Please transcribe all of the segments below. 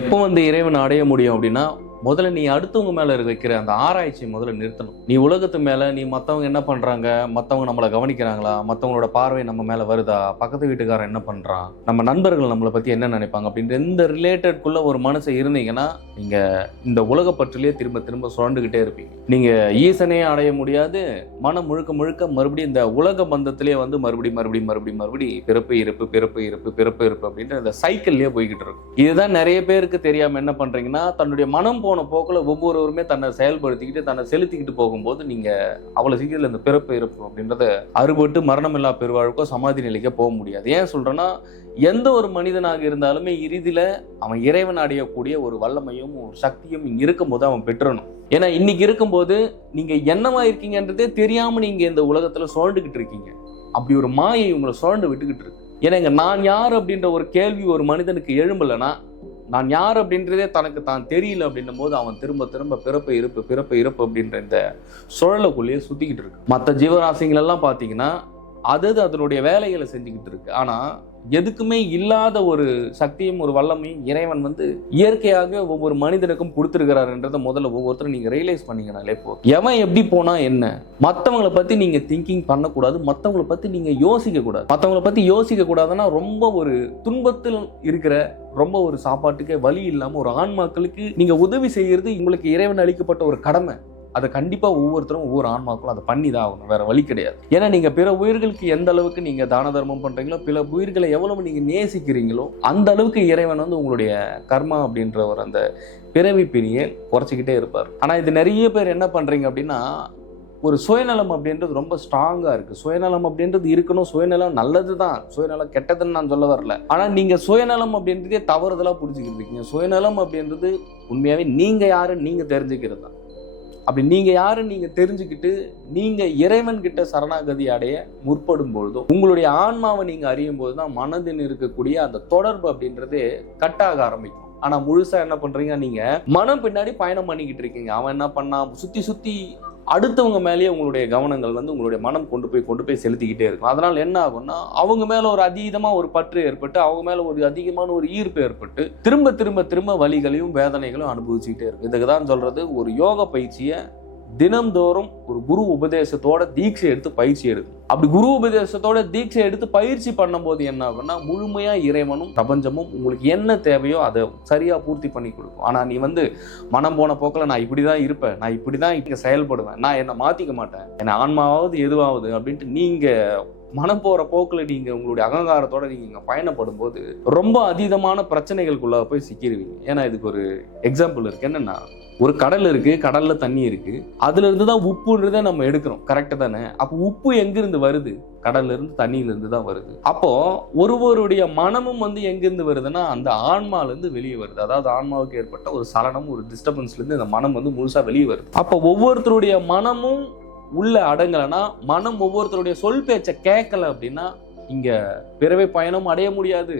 எப்போ இறைவன் அடைய முடியும் அப்படின்னா, முதல்ல நீ அடுத்தவங்க மேல வைக்கிற அந்த ஆராய்ச்சியை முதல்ல நிறுத்தணும். நீ உலகத்து மேல நீ மத்தவங்க என்ன பண்றாங்க, மத்தவங்க நம்மள கவனிக்கிறாங்களா, மத்தவங்களோட பார்வை நம்ம மேல வருதா, பக்கத்து வீட்டுக்காரன் என்ன பண்றான், நம்ம நண்பர்கள் நம்மளை பத்தி என்ன நினைப்பாங்க அப்படின்ற இந்த ரிலேட்டட்குள்ள ஒரு மனசை இருந்தீங்கன்னா, நீங்க இந்த உலக பற்றிலே திரும்ப திரும்ப சுழண்டுகிட்டே இருப்பீங்க. நீங்க ஈசனையே அடைய முடியாது. மனம் முழுக்க முழுக்க மறுபடியும் இந்த உலக பந்தத்திலே மறுபடி பிறப்பு இருப்பு பிறப்பு இருப்பு பிறப்பு இருப்பு அப்படின்ற இந்த சைக்கிள்லயே போய்கிட்டு இருக்கும். இதுதான் நிறைய பேருக்கு தெரியாம என்ன பண்றீங்கன்னா, தன்னுடைய மனம் போன போக்குல ஒவ்வொருவருமே தன்னை செயல்படுத்திக்கிட்டு தன்னை செலுத்திக்கிட்டு போகும்போது நீங்க அவ்வளவு சீக்கிரம் இந்த பிறப்பு இருப்பு அப்படின்றத அறுபட்டு மரணமில்லா பெருவாழ்க்கோ சமாதி நிலைக்கோ போக முடியாது. ஏன் சொல்றேன்னா, எந்த ஒரு மனிதனாக இருந்தாலுமே இறுதியில அவன் இறைவன் அடையக்கூடிய ஒரு வல்லமையும் ஒரு சக்தியும் இங்க இருக்கும்போது அவன் பெற்றணும். ஏன்னா இன்னைக்கு இருக்கும்போது நீங்க என்னவா இருக்கீங்கன்றதே தெரியாம நீங்க இந்த உலகத்துல சுழண்டுகிட்டு இருக்கீங்க. அப்படி ஒரு மாயை உங்களை சுழண்டு விட்டுக்கிட்டு இருக்கு. ஏன்னா நான் யார் அப்படின்ற ஒரு கேள்வி ஒரு மனிதனுக்கு எழும்பலன்னா, நான் யார் அப்படின்றதே தனக்கு தான் தெரியல அப்படின்னும் போது அவன் திரும்ப திரும்ப பிறப்பு இருப்பு அப்படின்ற இந்த சுழலுக்குள்ளேயே சுத்திக்கிட்டு இருக்கு. மற்ற ஜீவராசிகள் எல்லாம் பாத்தீங்கன்னா அதனுடைய வேலைகளை செஞ்சுக்கிட்டு இருக்கு. ஆனா எதுக்குமே இல்லாத ஒரு சக்தியும் ஒரு வல்லமையும் இறைவன் இயற்கையாக ஒவ்வொரு மனிதனுக்கும் கொடுத்துருக்கிறாருன்றத முதல்ல ஒவ்வொருத்தரும் நீங்க ரியலைஸ் பண்ணீங்கனாலே போதும். எவன் எப்படி போனா என்ன, மற்றவங்களை பத்தி நீங்க திங்கிங் பண்ணக்கூடாது, மற்றவங்களை பத்தி நீங்க யோசிக்க கூடாது. மற்றவங்களை பத்தி யோசிக்க கூடாதுன்னா ரொம்ப ஒரு துன்பத்தில் இருக்கிற, ரொம்ப ஒரு சாப்பாட்டுக்கே வழி இல்லாம ஒரு ஆன்மாக்களுக்கு நீங்க உதவி செய்யறது உங்களுக்கு இறைவன் அளிக்கப்பட்ட ஒரு கடமை. அதை கண்டிப்பா ஒவ்வொருத்தரும் ஒவ்வொரு ஆன்மாக்களும் அதை பண்ணி தான் ஆகணும், வேற வழி கிடையாது. ஏன்னா நீங்க பிற உயிர்களுக்கு எந்த அளவுக்கு நீங்க தான தர்மம் பண்றீங்களோ, பிற உயிர்களை எவ்வளவு நீங்க நேசிக்கிறீங்களோ அந்த அளவுக்கு இறைவன் உங்களுடைய கர்மா அப்படின்ற ஒரு அந்த பிறவி பிணியை குறைச்சிக்கிட்டே இருப்பார். ஆனா இது நிறைய பேர் என்ன பண்றீங்க அப்படின்னா, ஒரு சுயநலம் அப்படின்றது ரொம்ப ஸ்ட்ராங்கா இருக்கு. சுயநலம் அப்படின்றது இருக்கணும், சுயநலம் நல்லதுதான், சுயநலம் கெட்டதுன்னு நான் சொல்ல வரல. ஆனா நீங்க சுயநலம் அப்படின்றதே தவறுதலா புரிஞ்சுக்கிட்டு இருக்கீங்க. சுயநலம் அப்படின்றது உண்மையாவே நீங்க யாருன்னு நீங்க தெரிஞ்சுக்கிறது தான். அப்படி நீங்க யாருன்னு நீங்க தெரிஞ்சுக்கிட்டு நீங்க இறைவன் கிட்ட சரணாகதி அடைய முற்படும் பொழுதும் உங்களுடைய ஆன்மாவை நீங்க அறியும் போதுதான் மனதில் இருக்கக்கூடிய அந்த தொடர்பு அப்படின்றது கட்டாக ஆரம்பிக்கும். ஆனா முழுசா என்ன பண்றீங்க, நீங்க மனம் பின்னாடி பயணம் பண்ணிக்கிட்டு இருக்கீங்க. அவன் என்ன பண்ணா சுத்தி அடுத்தவங்க மேலேயே உங்களுடைய கவனங்கள் உங்களுடைய மனம் கொண்டு போய் செலுத்திக்கிட்டே இருக்கும். அதனால என்ன ஆகும்னா, அவங்க மேல ஒரு அதீதமா ஒரு பற்று ஏற்பட்டு, அவங்க மேல ஒரு அதிகமான ஒரு ஈர்ப்பு ஏற்பட்டு திரும்ப வலிகளையும் வேதனைகளும் அனுபவிச்சுக்கிட்டே இருக்கும். இதுக்கு தான் சொல்றது, ஒரு யோக பயிற்சியை தினம்தோறும் ஒரு குரு உபதேசத்தோட தீட்சை எடுத்து பயிற்சி எடுக்கும். அப்படி குரு உபதேசத்தோட தீட்சை எடுத்து பயிற்சி பண்ணும் போது என்ன ஆகும்னா, முழுமையா இறைவனும் பிரபஞ்சமும் உங்களுக்கு என்ன தேவையோ அதை சரியா பூர்த்தி பண்ணி கொடுக்கும். ஆனா நீ மனம் போன போக்கில் நான் இப்படிதான் இருப்பேன், நான் இப்படிதான் இங்க செயல்படுவேன், நான் என்னை மாத்திக்க மாட்டேன், என்ன ஆன்மாவது எதுவாவது அப்படின்ட்டு நீங்க மனம் போற போக்குல நீங்க உங்களுடைய அகங்காரத்தோட நீங்க பயணப்படும் போது ரொம்ப அதீதமான பிரச்சனைகளுக்குள்ள போய் சிக்கிடுவீங்க. ஏன்னா இதுக்கு ஒரு எக்ஸாம்பிள் இருக்கு. என்னன்னா, ஒரு கடல் இருக்கு, கடல்ல தண்ணி இருக்கு, அதுல இருந்துதான் உப்புன்றதை நம்ம எடுக்கிறோம், கரெக்ட் தானே? அப்போ உப்பு எங்கிருந்து வருது? கடல்ல இருந்து, தண்ணியில இருந்து தான் வருது. அப்போ ஒருவருடைய மனமும் எங்கிருந்து வருதுன்னா அந்த ஆன்மால இருந்து வெளியே வருது. அதாவது ஆன்மாவுக்கு ஏற்பட்ட ஒரு சலனம், ஒரு டிஸ்டர்பன்ஸ்ல இருந்து இந்த மனம் முழுசா வெளியே வருது. அப்போ ஒவ்வொருத்தருடைய மனமும் உள்ள அடங்கலைன்னா, மனம் ஒவ்வொருத்தருடைய சொல் பேச்ச கேட்கல அப்படின்னா இங்க பிறவை பயணம் அடைய முடியாது,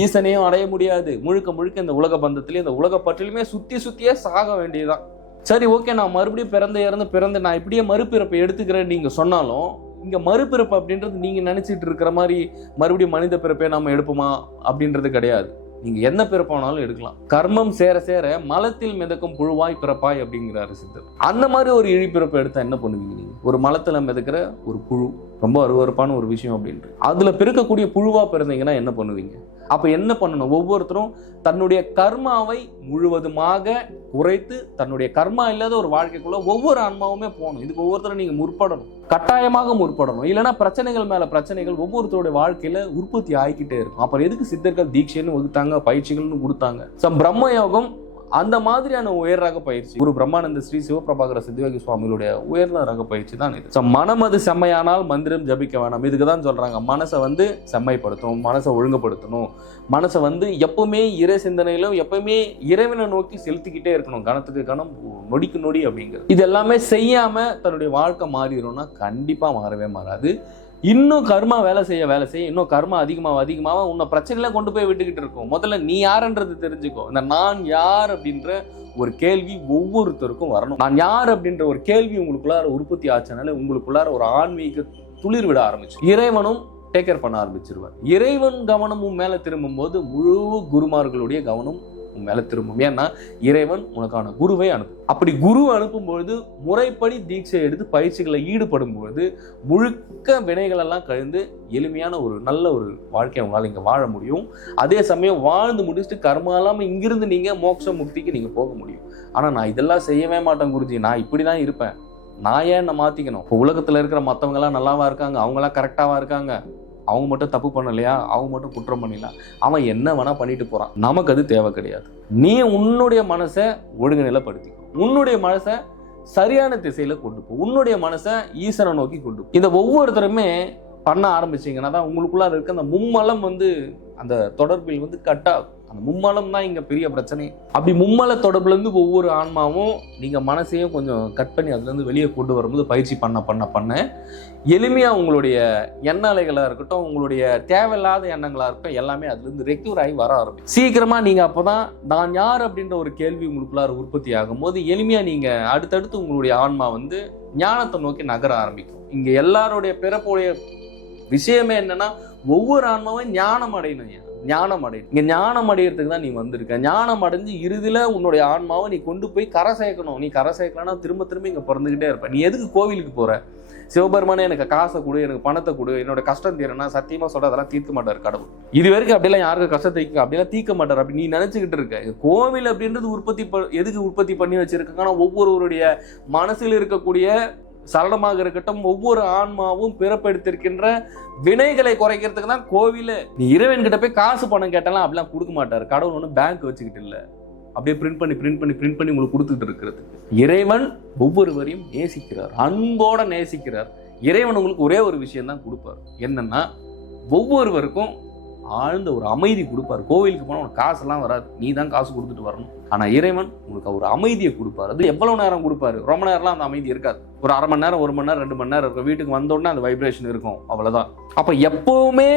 ஈசனையும் அடைய முடியாது. முழுக்க இந்த உலக பந்தத்திலே இந்த உலக பற்றிலுமே சுத்தியே சாக வேண்டியதுதான். சரி, ஓகே, நான் மறுபடியும் பிறந்து நான் இப்படியே மறுபிறப்பை எடுத்துக்கிறேன் நீங்க சொன்னாலும், இங்க மறுபிறப்பு அப்படின்றது நீங்க நினைச்சிட்டு இருக்கிற மாதிரி மறுபடியும் மனித பிறப்பை நம்ம எடுப்போமா அப்படின்றது கிடையாது. நீங்க என்ன பிறப்பானாலும் எடுக்கலாம். கர்மம் சேர சேர மலத்தில் மிதக்கும் புழுவாய் பிறப்பாய் அப்படிங்கிறாரு சித்தர். அந்த மாதிரி ஒரு இழிப்பிறப்பை எடுத்தா என்ன பண்ணுவீங்க நீங்க? ஒரு மலத்துல மிதக்கிற ஒரு புழு, ரொம்ப அருவருப்பான ஒரு விஷயம் அப்படின்ட்டு அதுல பிறக்கக்கூடிய புழுவா பிறந்தீங்கன்னா என்ன பண்ணுவீங்க? அப்ப என்ன பண்ணணும்? ஒவ்வொருத்தரும் தன்னுடைய கர்மாவை முழுவதுமாக குறைத்து தன்னுடைய கர்மா இல்லாத ஒரு வாழ்க்கைக்குள்ள ஒவ்வொரு ஆன்மாவுமே போகணும். இதுக்கு ஒவ்வொருத்தரும் நீங்க முற்படணும், கட்டாயமாக முற்படணும். இல்லைன்னா பிரச்சனைகள் மேல பிரச்சனைகள் ஒவ்வொருத்தருடைய வாழ்க்கையில உற்பத்தி ஆகிக்கிட்டே இருக்கும். அப்புறம் எதுக்கு சித்தர்கள் தீட்சைன்னு வகுத்தாங்க, பயிற்சிகள்னு கொடுத்தாங்க? பிரம்ம யோகம் அந்த மாதிரியான உயர் ரக பயிற்சி குரு பிரம்மானந்த ஸ்ரீ சிவபிரபாகர சித்தியோகி சுவாமிகளுடைய உயர்ந்த ரக பயிற்சி தான் இது. மனம் அது செம்மையானால் மந்திரம் ஜபிக்க வேணாம். இதுக்கு தான் சொல்றாங்க, மனசை செம்மைப்படுத்தணும், மனசை ஒழுங்குபடுத்தணும், மனசை எப்பவுமே இறை சிந்தனையிலும் எப்பவுமே இறைவனை நோக்கி செலுத்திக்கிட்டே இருக்கணும். கணத்துக்கு கணம், நொடிக்கு நொடி அப்படிங்கிறது. இது எல்லாமே செய்யாம தன்னுடைய வாழ்க்கை மாறிடும்னா கண்டிப்பா மாறவே மாறாது. இன்னும் கர்மா வேலை செய்ய இன்னும் கர்மா அதிகமாக உன்னை பிரச்சனையில கொண்டு போய் விட்டுக்கிட்டு இருக்கும். முதல்ல நீ யாருன்றது தெரிஞ்சுக்கோ. இந்த நான் யார் அப்படின்ற ஒரு கேள்வி ஒவ்வொருத்தருக்கும் வரணும். நான் யார் அப்படின்ற ஒரு கேள்வி உங்களுக்குள்ளார உற்பத்தி ஆச்சுனால உங்களுக்குள்ளார ஒரு ஆன்மீக துளிர் விட ஆரம்பிச்சு இறைவனும் டேக் கேர் பண்ண ஆரம்பிச்சிருவார். இறைவன் கவனமும் மேல திரும்பும் போது முழு குருமார்களுடைய கவனம் உன் மேல திரும்பும். ஏன்னா இறைவன் உனக்கான குருவை அனுப்பும். அப்படி குரு அனுப்பும்பொழுது முறைப்படி தீட்சை எடுத்து பயிற்சிகளை ஈடுபடும் பொழுது முழுக்க வினைகள் எல்லாம் கழிந்து எளிமையான ஒரு நல்ல ஒரு வாழ்க்கையை உங்களால் இங்க வாழ முடியும். அதே சமயம் வாழ்ந்து முடிச்சுட்டு கர்மா இல்லாம இங்கிருந்து நீங்க மோட்ச முக்திக்கு நீங்க போக முடியும். ஆனா நான் இதெல்லாம் செய்யவே மாட்டேன் குருஜி, நான் இப்படிதான் இருப்பேன், நான் ஏன் என்ன மாத்திக்கணும்? இப்போ உலகத்துல இருக்கிற மற்றவங்க எல்லாம் நல்லாவா இருக்காங்க, அவங்களாம் கரெக்டாவா இருக்காங்க, அவங்க மட்டும் தப்பு பண்ணலையா, அவங்க மட்டும் குற்றம் பண்ணலாம், அவன் என்ன வேணா பண்ணிட்டு போறான், நமக்கு அது தேவை கிடையாது. நீ உன்னுடைய மனசை ஒழுங்கு நிலைப்படுத்திக்கணும், உன்னுடைய மனசை சரியான திசையில கொண்டு போ, உன்னுடைய மனசை ஈசனை நோக்கி கொண்டு போ. இதை ஒவ்வொருத்தருமே பண்ண ஆரம்பிச்சிங்கன்னா தான் உங்களுக்குள்ள இருக்க அந்த மும்மலம் அந்த தொடர்பில் கட் ஆகும். அந்த மும்மலம் தான் இங்க பெரிய பிரச்சனை. அப்படி மும்மல தொடர்புல இருந்து ஒவ்வொரு ஆன்மாவும் நீங்க மனசையும் கொஞ்சம் கட் பண்ணி அதுல இருந்து வெளியே கொண்டு வரும்போது பயிற்சி பண்ண எளிமையா உங்களுடைய எண்ண அலைகளா இருக்கட்டும், உங்களுடைய தேவையில்லாத எண்ணங்களா இருக்கட்டும், எல்லாமே அதுல இருந்து ரெக்யூர் ஆகி வர ஆரம்பிக்கும். சீக்கிரமா நீங்க அப்பதான் நான் யார் அப்படின்ற ஒரு கேள்வி உங்களுக்குள்ளார உற்பத்தி ஆகும் போது எளிமையா நீங்க அடுத்தடுத்து உங்களுடைய ஆன்மா ஞானத்தை நோக்கி நகர ஆரம்பிக்கும். இங்க எல்லாருடைய பிறப்புடைய விஷயமே என்னன்னா ஒவ்வொரு ஆன்மாவும் ஞானம் அடையணும். இங்க ஞானம் அடையிறதுக்கு தான் நீ வந்திருக்க. ஞானம் அடைஞ்சு இறுதியில உன்னுடைய ஆன்மாவை நீ கொண்டு போய் கரை சேர்க்கணும். நீ கரை சேர்க்கலன்னா திரும்ப திரும்ப இங்க பிறந்துகிட்டே இருப்ப. நீ எதுக்கு கோவிலுக்கு போற? சிவபெருமானே எனக்கு காசை கொடு, எனக்கு பணத்தை கொடு, என்னோட கஷ்டம் தீரனா சத்தியமா சொல்ற அதெல்லாம் தீர்க்க மாட்டார் கடவுள். இது வரைக்கும் அப்படிலாம் யாருக்கும் கஷ்டத்தை அப்படிலாம் தீர்க்க மாட்டார் அப்படி நீ நினைச்சுக்கிட்டு இருக்க. கோவில் அப்படின்றது எதுக்கு உற்பத்தி பண்ணி வச்சிருக்காங்கன்னா ஒவ்வொருவருடைய மனசில் இருக்கக்கூடிய சரளமாக இருக்கட்டும், ஒவ்வொரு ஆன்மாவும் பிறப்பெடுத்திருக்கின்ற வினைகளை குறைக்கிறதுக்கு தான் கோவில. நீ இறைவன் கிட்ட போய் காசு பணம் கேட்டாலும் அப்படிலாம் கொடுக்க மாட்டாரு. கடவுள் ஒன்றும் பேங்க் வச்சுக்கிட்டு இல்லை, அப்படியே பிரிண்ட் பண்ணி உங்களுக்கு கொடுத்துட்டு இருக்கிறது. இறைவன் ஒவ்வொருவரையும் நேசிக்கிறார், அன்போட நேசிக்கிறார். இறைவன் உங்களுக்கு ஒரே ஒரு விஷயம் தான் கொடுப்பார், என்னன்னா ஒவ்வொருவருக்கும் ஆழ்ந்த ஒரு அமைதி கொடுப்பார். கோவிலுக்கு போனால் உனக்கு காசெல்லாம் வராது, நீ தான் காசு கொடுத்துட்டு வரணும். ஆனால் இறைவன் உங்களுக்கு ஒரு அமைதியை கொடுப்பார். அது எவ்வளவு நேரம் கொடுப்பாரு? ரொம்ப நேரம்லாம் அந்த அமைதி இருக்காது. ஒரு அரை மணி நேரம், 1 மணி நேரம், 2 மணி நேரம் இருக்கும். வீட்டுக்கு வந்தோடனே அந்த வைப்ரேஷன் இருக்கும், அவ்வளோதான். அப்போ எப்பவுமே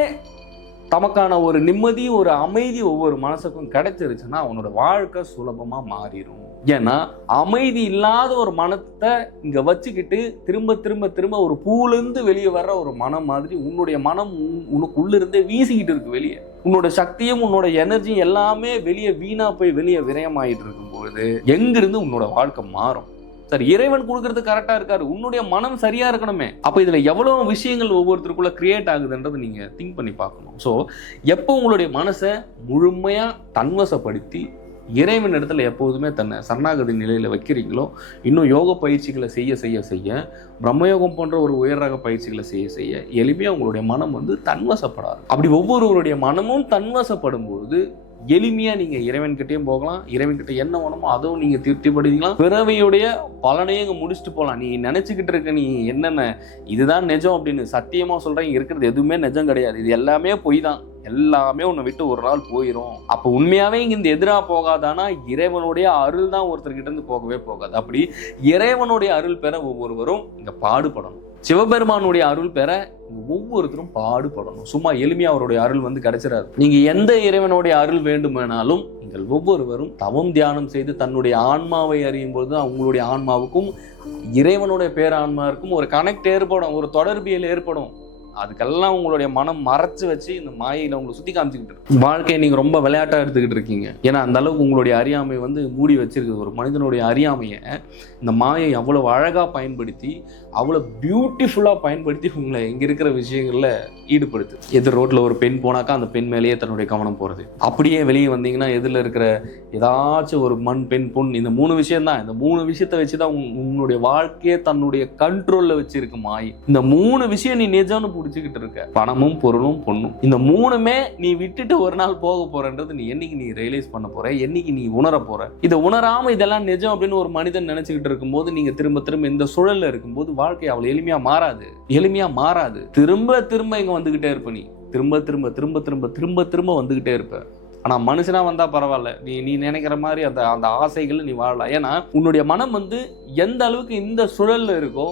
தமக்கான ஒரு நிம்மதி, ஒரு அமைதி ஒவ்வொரு மனசுக்கும் கிடைச்சிருச்சுன்னா அவனோட வாழ்க்கை சுலபமா மாறிடும். ஏன்னா அமைதி இல்லாத ஒரு மனத்தை இங்க வச்சுக்கிட்டு திரும்ப திரும்ப திரும்ப ஒரு பூலேருந்து வெளியே வர்ற ஒரு மனம் மாதிரி உன்னுடைய மனம் உனக்குள்ள இருந்தே வீசிக்கிட்டு இருக்கு வெளியே. உன்னோட சக்தியும் உன்னோட எனர்ஜியும் எல்லாமே வெளியே வீணா போய் வெளியே விரயமாயிட்டு இருக்கும்போது எங்கிருந்து உன்னோட வாழ்க்கை மாறும்? சரி, இறைவன் கொடுக்கறது கரெக்டா இருக்காரு, உன்னுடைய மனம் சரியா இருக்கணுமே. அப்ப இதுல எவ்வளவு விஷயங்கள் ஒவ்வொருத்தருக்குள்ள கிரியேட் ஆகுதுன்றது நீங்க திங்க் பண்ணி பார்க்கணும். ஸோ எப்போ உங்களுடைய மனசை முழுமையா தன்வசப்படுத்தி இறைவன் இடத்துல எப்போதுமே தன்னை சரணாகதி நிலையில வைக்கிறீங்களோ, இன்னும் யோக பயிற்சிகளை செய்ய செய்ய செய்ய, பிரம்மயோகம் போன்ற ஒரு உயர் ரக பயிற்சிகளை செய்ய செய்ய எளிமையா உங்களுடைய மனம் தன்வசப்படாது. அப்படி ஒவ்வொருவருடைய மனமும் தன்வசப்படும் பொழுது எளிமையா நீங்க இறைவன் கிட்டையும் போகலாம், இறைவன் கிட்ட என்ன வேணுமோ அதுவும் நீங்க திருப்திப்படுத்திக்கலாம். பிறவையுடைய பலனையும் இங்க முடிச்சுட்டு போகலாம். நீ நினைச்சுக்கிட்டு இருக்க நீ என்னென்ன இதுதான் நிஜம் அப்படின்னு சத்தியமா சொல்றேன், இருக்கிறது எதுவுமே நிஜம் கிடையாது. இது எல்லாமே பொய் தான். எல்லாமே உன்னை விட்டு ஒரு நாள் போயிடும். அப்ப உண்மையாவே இங்க இந்த எதிராக போகாதானா இறைவனுடைய அருள் தான் ஒருத்தர்கிட்ட இருந்து போகவே போகாது. அப்படி இறைவனுடைய அருள் பெற ஒவ்வொருவரும் இங்க பாடுபடணும். சிவபெருமானுடைய அருள் பெற ஒவ்வொருத்தரும் பாடுபடணும். சும்மா எளிமையா அவருடைய அருள் கிடைச்சிடாது. நீங்க எந்த இறைவனுடைய அருள் வேண்டுமானாலும் நீங்கள் ஒவ்வொருவரும் தவம் தியானம் செய்து தன்னுடைய ஆன்மாவை அறியும் பொழுது அவங்களுடைய ஆன்மாவுக்கும் இறைவனுடைய பேரான்மாவுக்கும் ஒரு கனெக்ட் ஏற்படும், ஒரு தொடர்பியல் ஏற்படும். அதுக்கெல்லாம் உங்களுடைய மனம் மறைச்சு வச்சு இந்த மாயையில உங்களை சுத்தி காமிச்சுக்கிட்டு இருக்கு. வாழ்க்கையை நீங்க ரொம்ப விளையாட்டா எடுத்துக்கிட்டு இருக்கீங்க. ஏன்னா அந்த அளவுக்கு உங்களுடைய அறியாமை மூடி வச்சிருக்கு. ஒரு மனிதனுடைய அறியாமையை இந்த மாயை அவ்வளவு அழகா பயன்படுத்தி, அவ்வளவு பியூட்டிஃபுல்லா பயன்படுத்தி உங்களை இங்க இருக்கிற விஷயங்கள்ல ஈடுபடுத்து. எதிர் ரோட்ல ஒரு பெண் போனாக்கா அந்த பெண் மேலேயே தன்னுடைய கவனம் போறது. அப்படியே வெளியே வந்தீங்கன்னா எதிரில் இருக்கிற ஏதாச்சும் ஒரு மண், பெண், பொன், இந்த 3 விஷயம் தான். இந்த 3 விஷயத்தை வச்சுதான் உன்னுடைய வாழ்க்கையை தன்னுடைய கண்ட்ரோல்ல வச்சிருக்கு மாயை. இந்த 3 விஷயம் நீ நிஜம்னு பிடிச்சுக்கிட்டு இருக்க, பணமும் பொருளும் பொண்ணும். இந்த 3மே நீ விட்டுட்டு ஒரு நாள் போக போறன்றது நீ என்னைக்கு நீ ரியலைஸ் பண்ண போற, என்னைக்கு நீ உணர போற. இதை உணராம இதெல்லாம் நிஜம் அப்படின்னு ஒரு மனிதன் நினைச்சுக்கிட்டு இருக்கும்போது நீங்க திரும்ப திரும்ப இந்த சூழல்ல இருக்கும்போது வாழ்க்கை அவ்வளவு எளிமையா மாறாது. திரும்ப திரும்ப இங்க வந்துகிட்டே இருப்ப. நீ திரும்ப திரும்ப திரும்ப திரும்ப திரும்ப திரும்ப வந்துகிட்டே இருப்ப. ஆனா மனுஷனா வந்தா பரவாயில்ல, நீ நினைக்கிற மாதிரி அந்த ஆசைகள் நீ வாழலாம். ஏன்னா உன்னுடைய மனம் எந்த அளவுக்கு இந்த சூழல்ல இருக்கோ,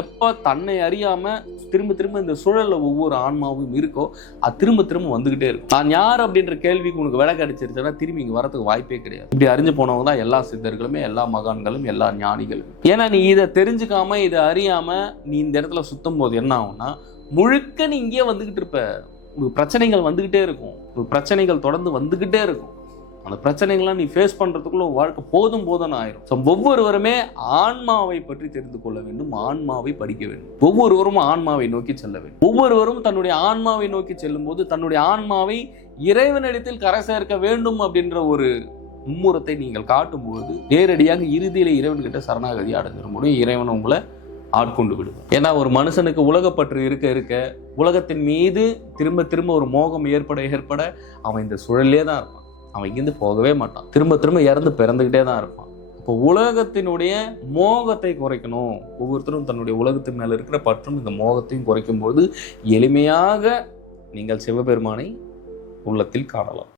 எப்ப தன்னை அறியாம திரும்ப திரும்ப இந்த சூழல்ல ஒவ்வொரு ஆன்மாவும் இருக்கோ, அது திரும்ப திரும்ப வந்துகிட்டே இருக்கும். நான் யார் அப்படின்ற கேள்விக்கு உனக்கு விலை கிடைச்சிருச்சுன்னா திரும்பி இங்க வரதுக்கு வாய்ப்பே கிடையாது. இப்படி அறிஞ்சு போனவங்க தான் எல்லா சித்தர்களுமே, எல்லா மகான்களும், எல்லா ஞானிகளும். ஏன்னா நீ இதை தெரிஞ்சுக்காம இதை அறியாம நீ இந்த இடத்துல சுத்தும் போது என்ன ஆகும்னா, முழுக்க நீ இங்கேயே வந்துகிட்டு இருப்ப. உங்களுக்கு பிரச்சனைகள் வந்துகிட்டே இருக்கும், பிரச்சனைகள் தொடர்ந்து வந்துகிட்டே இருக்கும். அந்த பிரச்சனைகள்லாம் நீ ஃபேஸ் பண்றதுக்குள்ள வாழ்க்கை போதும் போதும்னு ஆயிரும். ஸோ ஒவ்வொருவருமே ஆன்மாவை பற்றி தெரிந்து கொள்ள வேண்டும், ஆன்மாவை படிக்க வேண்டும். ஒவ்வொருவரும் ஆன்மாவை நோக்கி செல்ல வேண்டும். ஒவ்வொருவரும் தன்னுடைய ஆன்மாவை நோக்கி செல்லும் போது தன்னுடைய ஆன்மாவை இறைவனிடத்தில் கரை சேர்க்க வேண்டும் அப்படின்ற ஒரு மும்முரத்தை நீங்கள் காட்டும்போது நேரடியாக இறுதியில இறைவன்கிட்ட சரணாகதி அடைஞ்சிட முடியும். இறைவன் உங்களை ஆட்கொண்டு விடுவார். ஏன்னா ஒரு மனுஷனுக்கு உலகப்பற்று இருக்க இருக்க உலகத்தின் மீது திரும்ப திரும்ப ஒரு மோகம் ஏற்பட அவன் இந்த சுழலே தான் இருப்பான். அவன் இங்கிருந்து போகவே மாட்டான். திரும்ப திரும்ப இறந்து பிறந்துகிட்டே தான் இருப்பான். இப்போ உலகத்தினுடைய மோகத்தை குறைக்கணும். ஒவ்வொருத்தரும் தன்னுடைய உலகத்தின் மேல இருக்கிற பற்றும் இந்த மோகத்தையும் குறைக்கும் போது எளிமையாக நீங்கள் சிவபெருமானை உள்ளத்தில் காணலாம்.